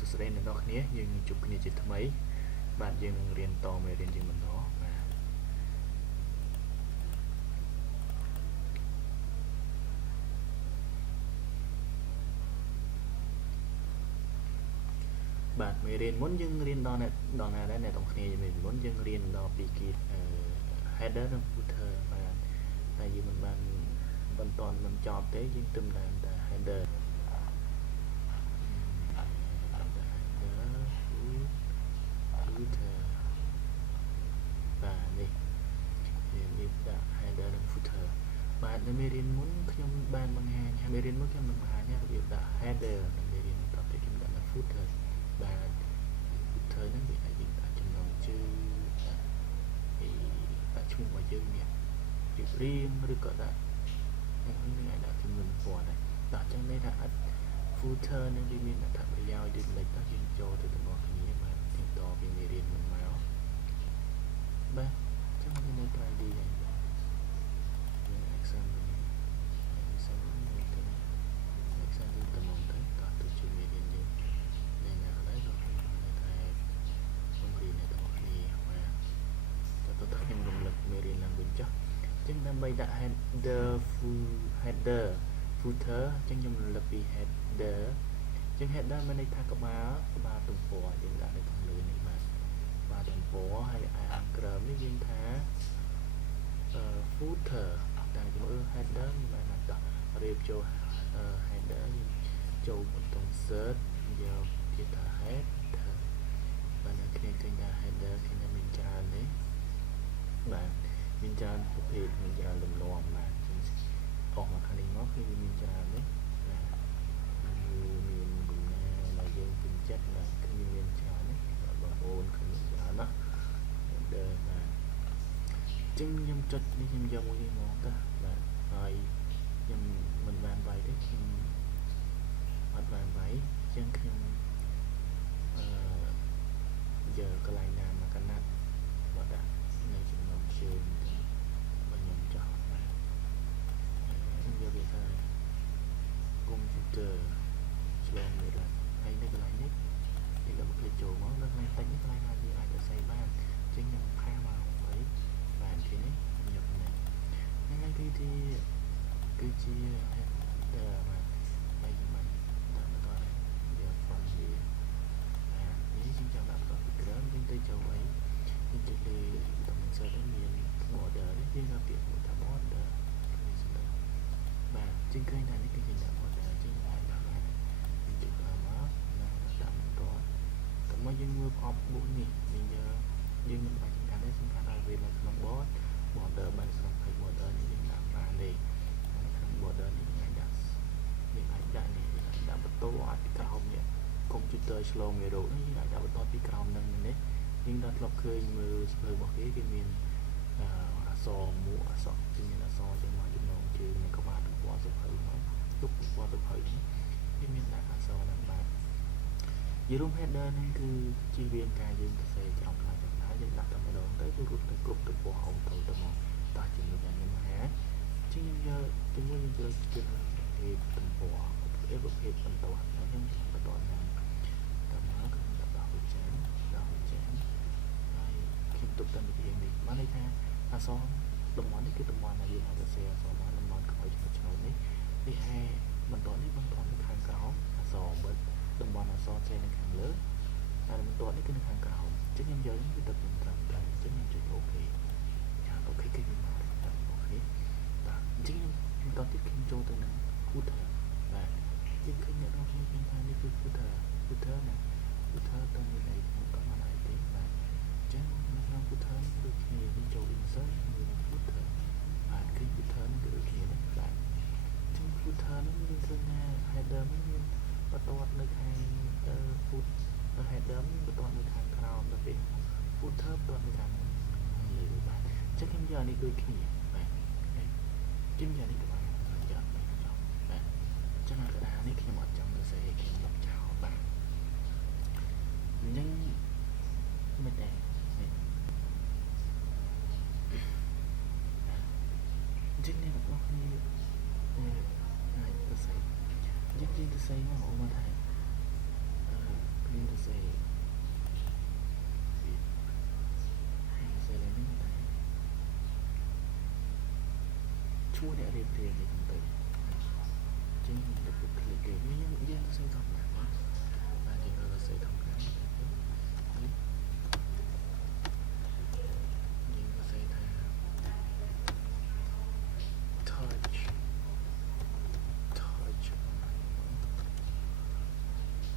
សួស្តីអ្នកនរគ្នាយើងជួបគ្នាជាថ្មីបាទយើងនឹងរៀនតមេរៀនជាបន្តបាទមេរៀនមុនយើងរៀនដល់ណាដែរអ្នកនរគ្នាមេរៀនមុនយើងរៀនដល់ពីគី header និង footer បាទតែយើងមិនបានមិនចប់ទេយើងទំតែ header footer បាទនេះយើងដាក់ header និង footer បាទនៅមេរៀនមុនខ្ញុំបានបង្ហាញមេរៀនមុនខ្ញុំនឹងបង្ហាញរបៀបដាក់ header និងមេរៀនបន្តទៀតខ្ញុំដាក់ footer បាទ footer ហ្នឹងវាអាចយើងដាក់ចំណងជើងដាក់ឈ្មោះរបស់យើងនេះរៀងឬក៏ដាក់នឹងអាចដាក់ចំនួនពណ៌ដែរបាទអញ្ចឹងន័យថា footer នឹងវាមានអត្ថប្រយោជន៍ដូចនេះតោះយើងចូលទៅទាំងអស់គ្នាបាទទៀងតពីមេរៀនមុនមកបាទអញ្ចឹងវានៅត្រៃឌីហើយយើង example តំណទៅតោះទៅជាមេរៀនយើងនៅណាដែរក៏ខ្ញុំនៅតែបង្រៀនអ្នកទាំងអស់គ្នាបាទតើខ្ញុំរំលឹកមេរៀនឡើងវិញចុះអញ្ចឹងដើម្បីដាក់ header footer អញ្ចឹងខ្ញុំរំលឹកពី header អញ្ចឹង header មានន័យថាក្បាលទំព័រយើងដាក់នៅខាងលើនេះបាទទំព័រហើយខាងក្រោមនេះយើងថា footer តែមើល header មានបានតោះរៀបចូល header ចូលប៊ូតុង search យកពាក្យថា header បាទអ្នកគ្នាឃើញថា header គ្នាមានច្រើននេះបាទមានច្រើនប្រភេទមានច្រើនលំនាំបាទអស់មកខាងនេះមកគឺមានច្រើននេះបាទមានគំនាដែលយើងពេញចិត្តបាទគឺមានច្រើននេះបងប្អូនឃើញច្រើនណាស់ header បាទចឹងខ្ញុំចុចនេះខ្ញុំយកមួយនេះមកតាបាទហើយខ្ញុំមិនបានវាយទេខ្ញុំអត់បានវាយចឹងខ្ញុំយកកន្លែងណាមកកណាត់បាទដាក់នៅចំណងជើងរបស់ខ្ញុំចោលបាទខ្ញុំយកវាថា computer ឆ្លងមេរៀនហើយនៅកន្លែងនេះយើងដាក់คลิกចូលមកនៅកន្លែងតិចនេះកន្លែងណាយើងអាចសរសេរបានចឹងខ្ញុំផាសមកហើយបាទគេនេះខ្ញុំយកនេះហ្នឹងគឺជា header បាទហើយខ្ញុំបានដាក់បន្តយក font វានេះខ្ញុំចង់ដាក់បន្តពីក្រោយយើងទៅចូលអីយើងចុចលើតំណ search នេះមាន border នេះយើងដាក់ពាក្យថា border បាទជាងឃើញថានេះគឺគេដាក់ border ជាងអាចដាក់បានយើងចុចក្រោយមកដាក់បន្តតើមកយើងមើល opbook នេះយើងមិនបាច់ចាំទេសំខាន់ឲ្យវានៅក្នុង border បានស្រាប់ហើយ border នេះយើងដាក់បានទេក្នុង border នេះយើងអាចដាក់នេះដាក់បន្តឲ្យពីក្រោមនេះ computer ឆ្លងមេរោគនេះយើងអាចដាក់បន្តពីក្រោមនឹងនេះយើងដល់ធ្លាប់ឃើញមើលសភៅរបស់គេមានអក្សរមួកអក្សរគឺមានអក្សរទាំងមកចំណងជើងនិងក្បាលទំព័រសភៅហ្នឹងទុកទំព័រសភៅនេះវាមានដាក់អក្សរហ្នឹងបាទយល់ header ហ្នឹងគឺជាវាការយើងសរសេរចំណាយយើងដាក់តែម្ដងទៅវារត់ទៅគ្រប់ទំព័រអូតូទៅមកតោះជាមួយនឹងខ្ញុំហាជាងខ្ញុំយកជាមួយយើងចូលជាប្រភេទទំព័រប្រភេទបន្តហើយខ្ញុំបន្តណាតើមកខ្ញុំដាក់ហូចចាំហើយខ្ញុំទុកតាមវិធីនេះបានន័យថាអក្សរតំបន់នេះគឺតំបន់ដែលយើងអាចសរសេរអក្សរបានតំបន់ក្រោយឆ្នោតនេះហើយបន្តនេះបន្តនៅខាងក្រោមអក្សរបិទតំបន់អក្សរចេញនៅខាងលើហើយបន្តនេះគឺនៅខាងក្រោមចឹងខ្ញុំយកនេះគឺទៅត្រឹមត្រូវចឹងខ្ញុំចុចអូខេអូខេគឺវាមកអូខេតើអញ្ចឹងខ្ញុំបន្តទៀតខ្ញុំចូលទៅនឹង footer បាទយើងឃើញអ្នកនរគ្នាឃើញថានេះគឺ footer ណា footer ទៅមានអីខ្ញុំក៏មិនអាចទេបាទអញ្ចឹងនៅក្នុង footer នេះដូចគ្នាយើងចូល insert មួយនឹង footer បាទឃើញ footer នេះគឺដូចគ្នាបាទអញ្ចឹង footer នេះយើងឃើញថា header នេះមានបន្តនៅខាង foot header នេះបន្តនៅខាងក្រោមទៅពេល footer បន្តនៅខាងលើបាទអញ្ចឹងខ្ញុំយកនេះដូចគ្នាបាទខ្ញុំយកនេះក៏បានយកបាទអញ្ចឹងអាកដានេះខ្ញុំអត់ចង់ទៅសេខ្ញុំលុបចោលបាទអញ្ចឹងមិនដែរអញ្ចឹងអ្នកទាំងអស់គ្នាអាចទៅសេយើងទៅសេមកអូមកថាគ្នា ឈ្មោះអ្នករៀបរៀងនេះទៅចឹងទៅគលិកគេយើងទៅសេធម្មតាបាទយើងទៅសេធម្មតាយើងទៅសេថា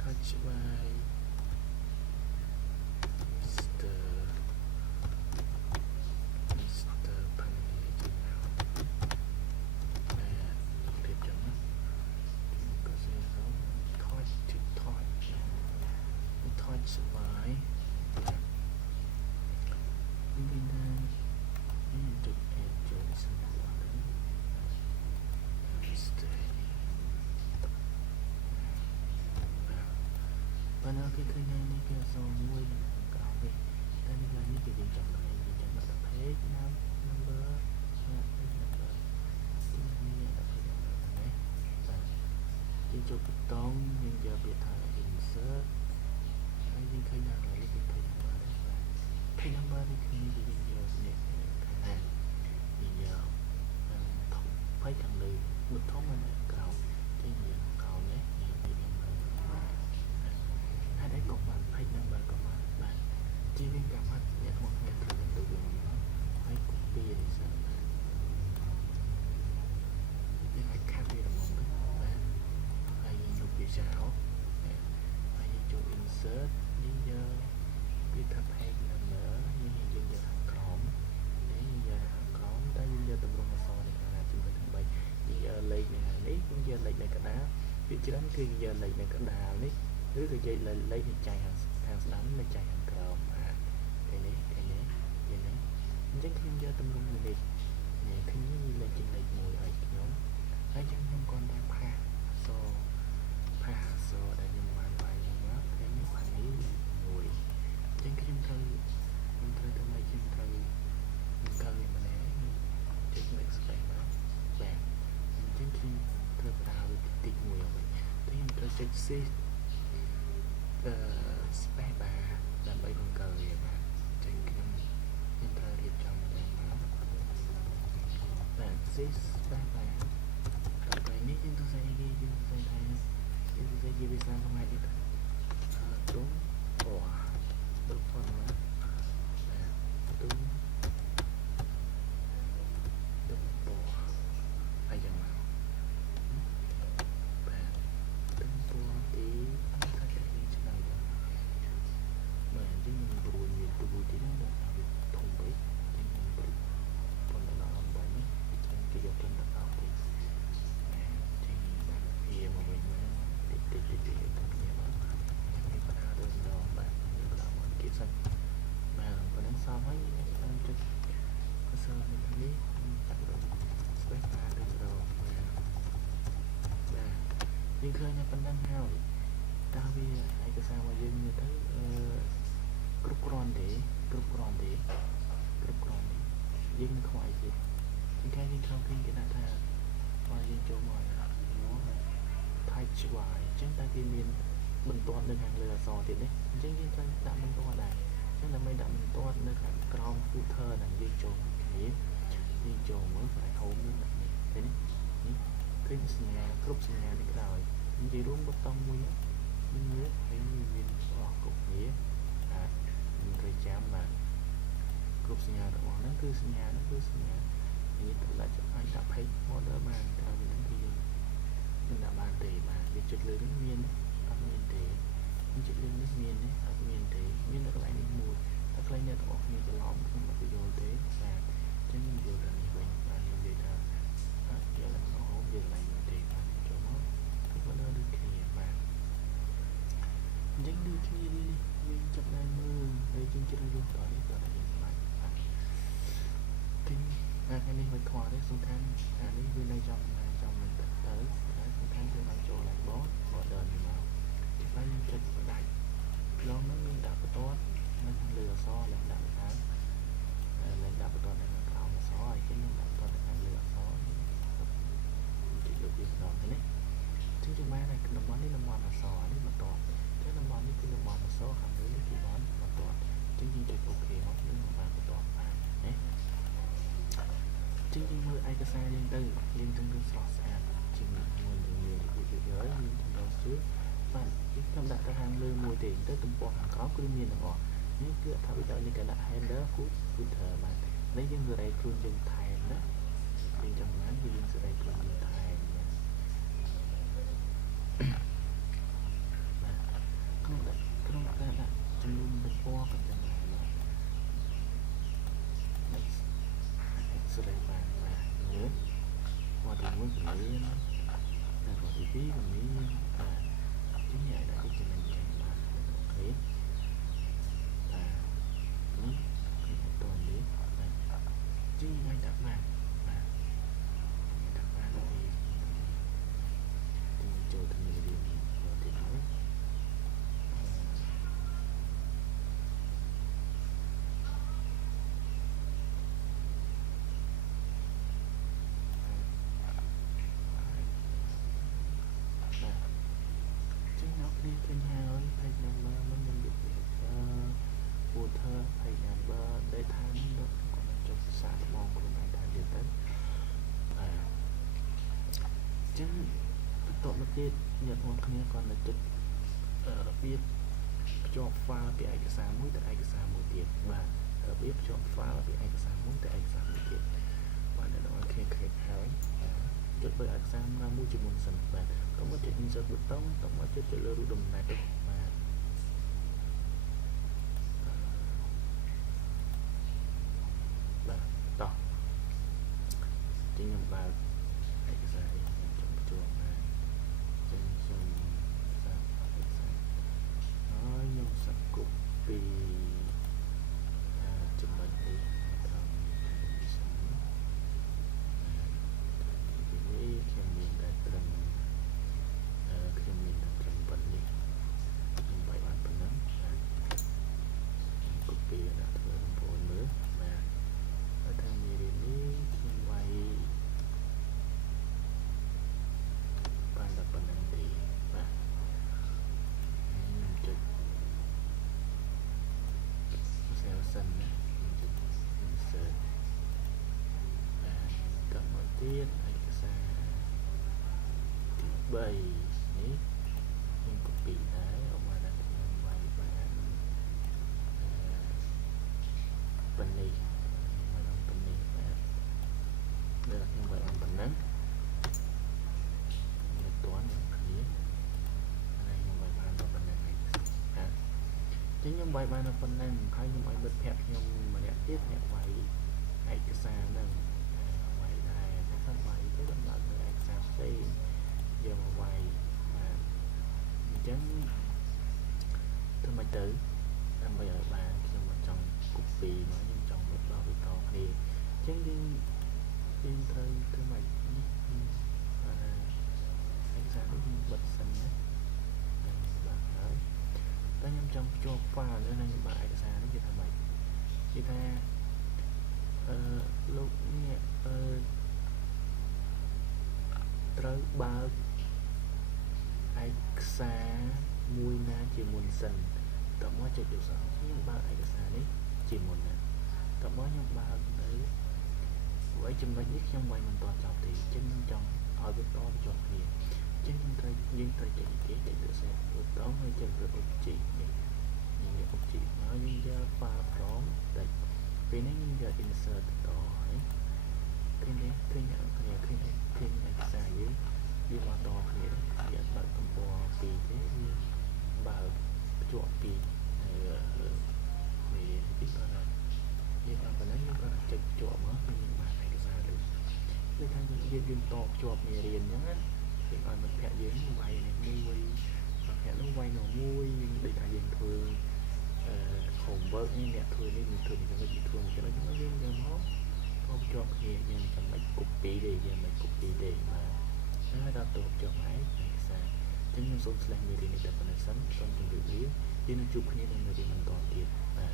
touch by Mr. Panini now tiếp chấm chúng có sẽ có touch by chúng ta trực tiếp cho sinh hoạt đến Mr. và nó cái này này kia so với cao về đây là những cái điểm chọn này thì chọn là page number trên chỗ bút tông nhưng giờ biệt thải insert hay những cái nào là cái page number thì khi như giờ này thằng này thì giờ thông phải thằng lì bút thông mình cao trên giờ cao đấy hai đấy cộng bạn page number cộng bạn chỉ nên cảm ơn nhận một cái từ vựng nó hay copy để sao nhưng phải copy là một cái hay dùng bị sao hay dùng insert nhưng giờ biết thật hay là nữa nhưng dùng giờ thằng cổng để giờ thằng cổng ta dùng giờ tầm rộng so thì là chúng ta thằng bảy giờ lấy này là nít giờ lấy này cả đá vì chỉ đánh khi giờ lấy này cả đá nít thứ từ dây là lấy thì chạy hàng đánh là chạy hàng cờ mà cái này chắc khi giờ tâm luôn mình đi nè khi như là chuyện này mùi ấy nhóm ai chẳng không còn đang pha so đã nhưng mà vài những nó cái những khoản ý mùi chẳng khi chúng tôi tâm này chúng tôi mà nè chắc mình sẽ mà bạn chẳng khi tôi vào tịch mùi rồi thế nhưng tôi sẽ xí spare bà làm bấy con cờ vậy mà trên cái nhân thơ điệp trong bạn xí spare bà tập cái ní chúng tôi sẽ đi chúng tôi sẽ gì biết sao không ai đi đúng đúng phần nữa đúng ai chẳng nào bạn đúng tí ta chạy lên trên này mà chứ mình bùi tí nó một là thùng bấy thì mình bùi còn nó làm bấy trên cái dọc trên đất nào thì thì bạn kia mà mình tí thằng kia mà mình có nào đơn đâu bạn mình làm một kia xanh mà còn đến sau mấy anh trên cơ sở mình thấy tặng được space bar được rồi nhưng khơi nha phần đăng hao ta vì ai cái sao mà dương như thế group cron để dương không ai gì nhưng cái dương không cái nào ta và dương chỗ ngoài nó thay hoài chứ ta kia miền bình toàn đơn hàng lừa sò thì đấy chứ dương ta đã mình to này chứ là mấy đậm to nơi hàng cron footer là dương chỗ thế dương chỗ mới phải home như này thế đấy cái nhà group nhà đi rồi chỉ đúng bất tông nguyên nhưng nhớ phải nhìn cục nghĩa thời chạm mà group nhà đó nó cứ nhà thì tự lại cho ai đã thấy order mà theo những thì mình đã bàn để mà việc trực lưới nước miên ở miền thế những trực lưới nước miên đấy ở miền thế miên là các lại đi mùi các lại nhận bỏ như cái lõm không mà video thế và cho nên điều là như vậy và như vậy là giờ là nó hỗ giờ lại như thế và cho nó vẫn được kia và dành đi kia đi chụp lại mưa đây chương trình luôn tới giờ là như vậy thì cái này mình khoa đấy xuống tháng đi bên đây trong mình tới xuống tháng từ bằng chỗ lại bó gọi đời mà phải chụp ở đây lo nó mình đã có tốt nó lừa so lãnh đạo tháng lãnh đạo của tôi này là cao mà xó cái lãnh đạo tôi là lừa xó chỉ được việc đó thế đấy chứ chúng mai này cái đồng món đi làm món là xó đi mà toàn cái làm món đi cái làm món là xó cảm thấy cái món mà toàn chứ nhưng chỉ ok không nhưng mà toàn mà đấy chứ nhưng mà ឯកសារយើងទៅយើងទាំងស្រស់ស្អាតជាងមុនយើងមានវិធីហើយយើងទាំងជឿបាទយើងខ្ញុំដាក់ទៅខាងលើមួយទេទៅទំព័រខាងក្រោមគឺមានទាំងអស់នេះគឺអត្ថប្រយោជន៍នៃការដាក់ header footer បាទនេះយើងសេរីខ្លួនយើងថែមណាយើងចង់បានគឺយើងសេរីខ្លួនយើងថែមណាបាទក្នុងការដាក់ចំនួនទំព័រក៏ចឹងដែរបាទនេះសេរីបានបាទមើលពណ៌ទី1ក៏មានតែពណ៌ទី2ក៏មានបាទជាងនេះដាក់ដូចនេះចឹងបាទអូខេនេះគឺតននេះបាទជាងនេះដាក់បានបាទដាក់បានទីចូលទៅនេះរៀនទី1នេះឃើញហើយ page number មិនខ្ញុំយកfooter page number data នេះយកគាត់ចុចសាកល្បងខ្លួនឯងថាទៀតទៅបាទអញ្ចឹងបន្តមកទៀតអ្នកនរគ្នាគាត់នៅចិត្តរបៀបភ្ជាប់ file ពីឯកសារមួយទៅឯកសារមួយទៀតបាទរបៀបភ្ជាប់ file ពីឯកសារមួយទៅឯកសារមួយទៀតបាទអ្នកនរគ្នាឃើញហើយចុចបើឯកសារណាមួយជាមុនសិនបាទតោះមកចុច insert button តោះមកចុចទៅលើរូបដំណេកបាទបាទតោះចេញខ្ញុំបើកឯកសារនេះខ្ញុំចង់បញ្ចូលបានចេញខ្ញុំសាកឯកសារហើយខ្ញុំសាក copy ចំណុចនេះត្រង់នេះខ្ញុំមានតែត្រឹមខ្ញុំមានតែត្រឹមប៉ុណ្នេះខ្ញុំបាយបានប៉ុណ្ណឹងបាទ copy ដាក់ធ្វើបងប្អូនមើលបាទហើយថាមេរៀននេះខ្ញុំវាយបានតែប៉ុណ្ណឹងទេបាទខ្ញុំចុច save សិនណាខ្ញុំចុច insert បាទកំមកទៀតឯកសារទី3នេះខ្ញុំ copy ដែរអមណាខ្ញុំវាយបានប៉ុណ្នេះបាទប៉ុណ្នេះបាទដល់ខ្ញុំវាយបានប៉ុណ្ណឹងមិនទាន់គ្នាហើយខ្ញុំវាយបានប៉ុណ្ណឹងហើយបាទចឹងខ្ញុំវាយបានប៉ុណ្ណឹងហើយខ្ញុំឲ្យមិត្តភក្តិខ្ញុំម្នាក់ទៀតអ្នកវាយឯកសារហ្នឹងវាយដែរតែគាត់វាយទៅដល់នៅឯកសារផ្សេងយកមកវាយបាទអញ្ចឹងធ្វើម៉េចទៅដើម្បីឲ្យបានខ្ញុំមិនចង់ copy មកខ្ញុំចង់លុបដល់វាតគ្នាអញ្ចឹងយើងត្រូវធ្វើម៉េចនេះឯកសារនេះខ្ញុំបិទសិនណាបាទហើយតែខ្ញុំចង់ភ្ជាប់ file នៅនឹងបើឯកសារនេះគេថាម៉េចគេថាលោកអ្នកត្រូវបើកឯកសារមួយណាជាមុនសិនតើមកចុចយកសោះខ្ញុំបើកឯកសារនេះជាមុនណាតើមកខ្ញុំបើកទៅព្រោះចំណុចនេះខ្ញុំវាយមិនទាន់ចប់ទេអញ្ចឹងខ្ញុំចង់ឲ្យវាតភ្ជាប់គ្នាអញ្ចឹងយើងត្រូវចុចគេចុចទៅ set ប៊ូតុងហើយចុចទៅ object នេះយើងយក object មកយើងយក file ក្រមតិចពេលនេះយើងយក insert តហើយឃើញទេឃើញអ្នកគ្នាឃើញឯកសារយើងវាមកតគ្នាវាបើកទំព័រ2ទេវាបើកភ្ជាប់ពីនេះពីតណាយើងបានប៉ុណ្ណឹងយើងក៏ចុចភ្ជាប់មកយើងបានឯកសារលើគឺថាយើងតភ្ជាប់មេរៀនអញ្ចឹងណាយើងឲ្យមិត្តភក្តិយើងវាយនេះមួយមិត្តភក្តិនោះវាយនោះមួយយើងដូចថាយើងធ្វើhomework នេះអ្នកធ្វើនេះយើងធ្វើនេះយើងធ្វើនេះយើងយកមកតភ្ជាប់គ្នាយើងចំណុច copy ទេយើងមិន copy ទេបាទហើយដល់ទៅភ្ជាប់ឯកសារអញ្ចឹងខ្ញុំសូមឆ្លងមេរៀននេះទៅប៉ុណ្ណឹងសិនសូមជម្រាបលាយើងនឹងជួបគ្នានៅមេរៀនបន្តទៀតបាទ